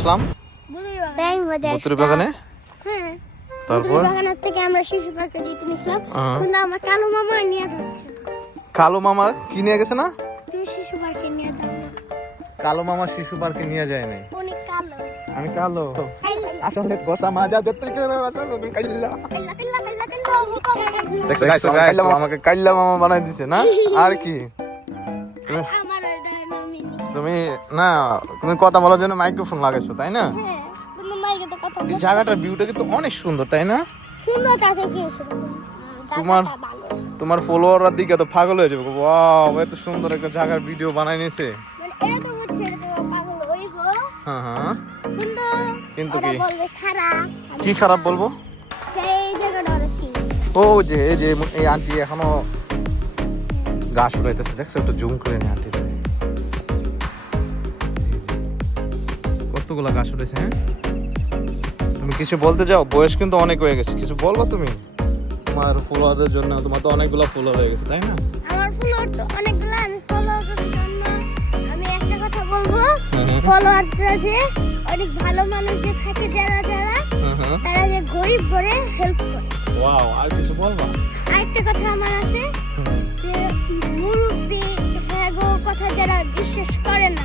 আসলাম? বুতুরি বাগানে। হ্যাঁ, তারপর বাগানের থেকে আমরা শিশু পার্কে যেতে নিছিলাম, কিন্তু আমার কালো মামা নিয়ে যাচ্ছে। কালো মামা কি নিয়ে গেছে না? তুমি শিশু পার্কে নিয়ে যাও না। কালো মামা শিশু পার্কে নিয়ে যায় নাই। অনেক কালো। আমি কালো আসলে গোসা মাজা যত করে আসলে কাইল্লা দেখছো গাইস আমাকে কাইল্লা মামা বানাই দিছে না। আর কি আমার তুমি না তুমি কথা বলার জন্য মাইক্রোফোন লাগাইছো তাই না? হ্যাঁ, কিন্তু মাইকে তো কথা এই জায়গাটার ভিউটা কিন্তু অনেক সুন্দর তাই না? সুন্দর তাতে কি এসে তোমার ফলোয়াররা দিকে তো পাগল হয়ে যাবে। ওয়াও এত সুন্দর একটা জায়গার ভিডিও বানাই নিয়েছে। এটা তো বুঝছে, এটা তো পাগল হইব। হ্যাঁ কিন্তু ওরা কি বলবে খারাপ। কি খারাপ বলবো? এই জায়গাটা ওরা কি? ও যে এই আন্টি এখনো গাছ উড়াইতেছে দেখছো, একটু জুম করে নি আন্টি কতগুলা গাছ উঠেছে। হ্যাঁ তুমি কিছু বলতে যাও? বয়স কিন্তু অনেক হয়ে গেছে, কিছু বলবো তুমি? তোমার ফলোয়ারদের জন্য, তোমার তো অনেকগুলো ফলোয়ার হয়ে গেছে তাই না? আমার ফলোয়ার তো অনেকগুলো, আমি ফলোয়ার করার জন্য আমি একটা কথা বলবো, ফলোয়াররা যে অনেক ভালো মানুষ যে থাকে, যারা তারা যে গরিব করে হেল্প করে। ওয়াও, আর কিছু বলবা? আরেকটা কথা আমার আছে যে মুরব্বি কথা যারা বিশ্বাস করে না,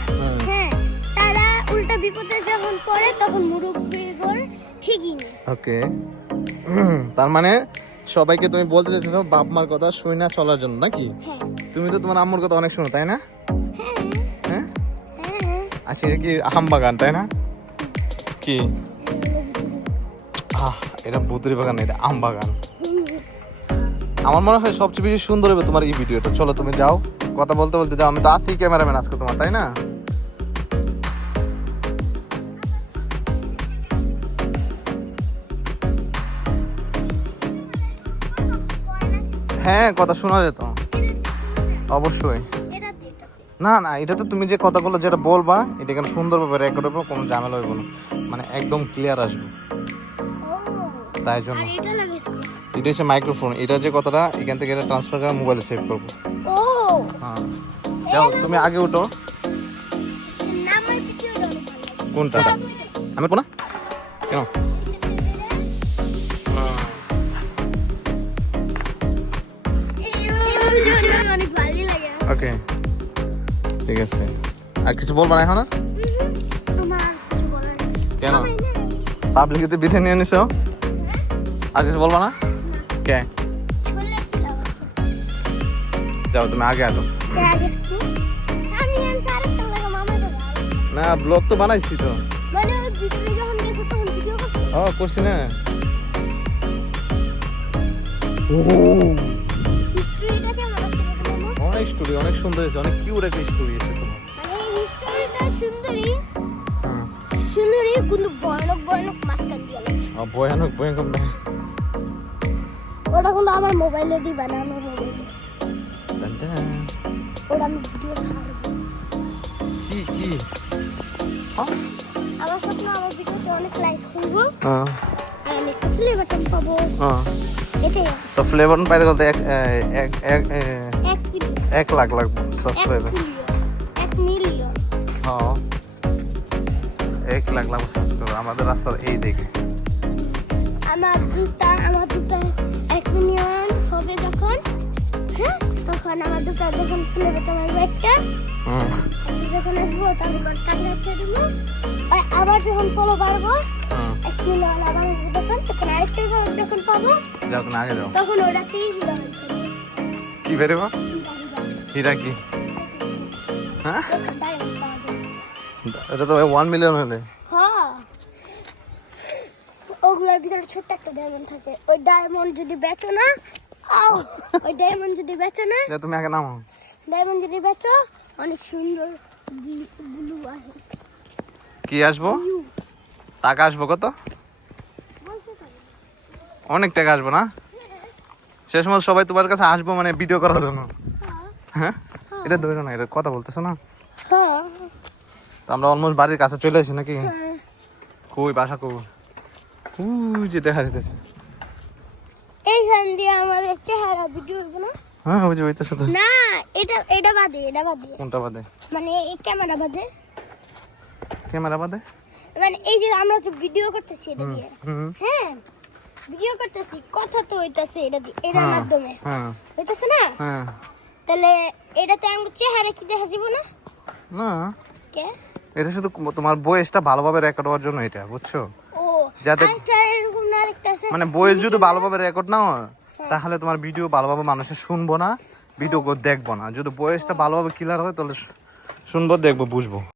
হ্যাঁ তারা উল্টা বিপদে যখন পড়ে তখন মুরব্বিগর ঠিকই নেই। ওকে, তার মানে সবাইকে তুমি বলতে চাইছো বাপ মার কথা শুই না চলার জন্য নাকি? হ্যাঁ তুমি তো তোমার আম্মুর কথা অনেক শুনো তাই না? হ্যাঁ হ্যাঁ হ্যাঁ। আচ্ছা, এটা কি আম বাগান তাই না? কি এটা বুতুরি বাগান, এটা আম বাগান। আমার মনে হয় সবচেয়ে বেশি সুন্দর হবে তোমার এই ভিডিওটা। চলো তুমি যাও, কথা বলতে বলতে যাও। আমি তো আসি ক্যামেরাম্যান আজকে তোমার তাই না? হ্যাঁ, কথা শোনা যেত অবশ্যই। না না, এটা তো তুমি যে কথাগুলো যেটা বলবা এটা কেন সুন্দরভাবে রেকর্ড হবে, কোনো ঝামেলা হইব না, মানে একদম ক্লিয়ার আসবে। তাই জন্য এটা হচ্ছে মাইক্রোফোন, এটা যে কথাটা এখান থেকে এটা ট্রান্সফার করে মোবাইলে সেভ করবো। ও হ্যাঁ, যাও তুমি আগে উঠো। কোনটা? আমি কোনা কেন? ওকে ঠিক আছে, আর কিছু বলবা না এখন? কেন পাবলিকে বিধে নিয়ে নিছো? আর কিছু বলবা না? কে? যাও তুমি আগে আলো। না ব্লগ তো বানাইছি তো। ও করছি না। অনেক স্টোরি, অনেক সুন্দর হয়েছে, অনেক কিউট একটা স্টোরি এসে তোমার। সুন্দরী কিন্তু ভয়ানক ভয়ানক মাঝখান দিয়ে ভয়ানক ভয়ানক। ওটা কিন্তু আমার মোবাইলে দিবা না, আমার মোবাইলে ওটা আমি ভিডিও ছাড়বো। কি কি আমার স্বপ্ন আমার ভিডিওতে অনেক লাইক করবো আর আমি একটা প্লে বাটন পাবো। এটাই তো ফ্লেভার পাইতে গেলে 1 লাখ লাগবে সাবস্ক্রাইবার। 1 মিলিয়ন। হ্যাঁ 1 লাখ লাগবে সাবস্ক্রাইবার আমাদের রাস্তার এই দিকে। আমার দুটা 1 মিলিয়ন হবে যখন, হ্যাঁ তখন আমার দুটা যখন প্লে বাটন আসবে একটা, যখন আসবো তখন টাকা ছেড়ে দেবো, আর আবার যখন ফলো বাড়বো 1 মিলিয়ন আবার তখন আরেকটা যখন পাবো, যাও তুমি আগে যাও। তখন ওটাতেই কি বেরোবো? হীরা কি? হ্যাঁ এটা তো 1 মিলিয়ন হলে। হ্যাঁ ওগুলোর ভিতরে ছোট্ট একটা ডায়মন্ড থাকে, ওই ডায়মন্ড যদি বেচো না, ওই ডায়মন্ড যদি বেচো না, তুমি আগে নামো। ডায়মন্ড যদি বেচো অনেক সুন্দর ব্লু আসে। কি আসবো? টাকা আসবো কত? অনেক টাকা আসবো না? সে সময় সবাই তোমার কাছে আসবো মানে ভিডিও করার জন্য। হ্যাঁ এটা ধরো না, এটা কথা বলতেছো না? হ্যাঁ তো আমরা অলমোস্ট বাড়ির কাছে চলে আসি নাকি? কই বাসা কই? ওই যে দেখা যাচ্ছে। এইখান দিয়ে আমাদের চেহারা ভিডিও হবে না? হ্যাঁ ওই যে ওইটা শুধু না, এটা বাদে। কোনটা বাদে? মানে এই ক্যামেরা বাদে। ক্যামেরা বাদে? মানে এই যে আমরা যে ভিডিও করতেছি এটা দিয়ে হুম হ্যাঁ ভিডিও করতেছি কথা তো হইতাছে এটা এটার মাধ্যমে হ্যাঁ হইতাছে না হ্যাঁ তাহলে এটাতে আমার চেহারা কি দেখা যাবে না না কে এটা শুধু তোমার বয়সটা ভালোভাবে রেকর্ড হওয়ার জন্য এটা বুঝছো ও যাতে- আরেকটা এরকম না আরেকটা আছে মানে বয়স যদি ভালোভাবে রেকর্ড না হয় তাহলে তোমার ভিডিও ভালোভাবে মানুষের শুনবো না ভিডিও দেখবো না যদি বয়সটা ভালোভাবে ক্লিয়ার হয় তাহলে শুনবো দেখবো বুঝবো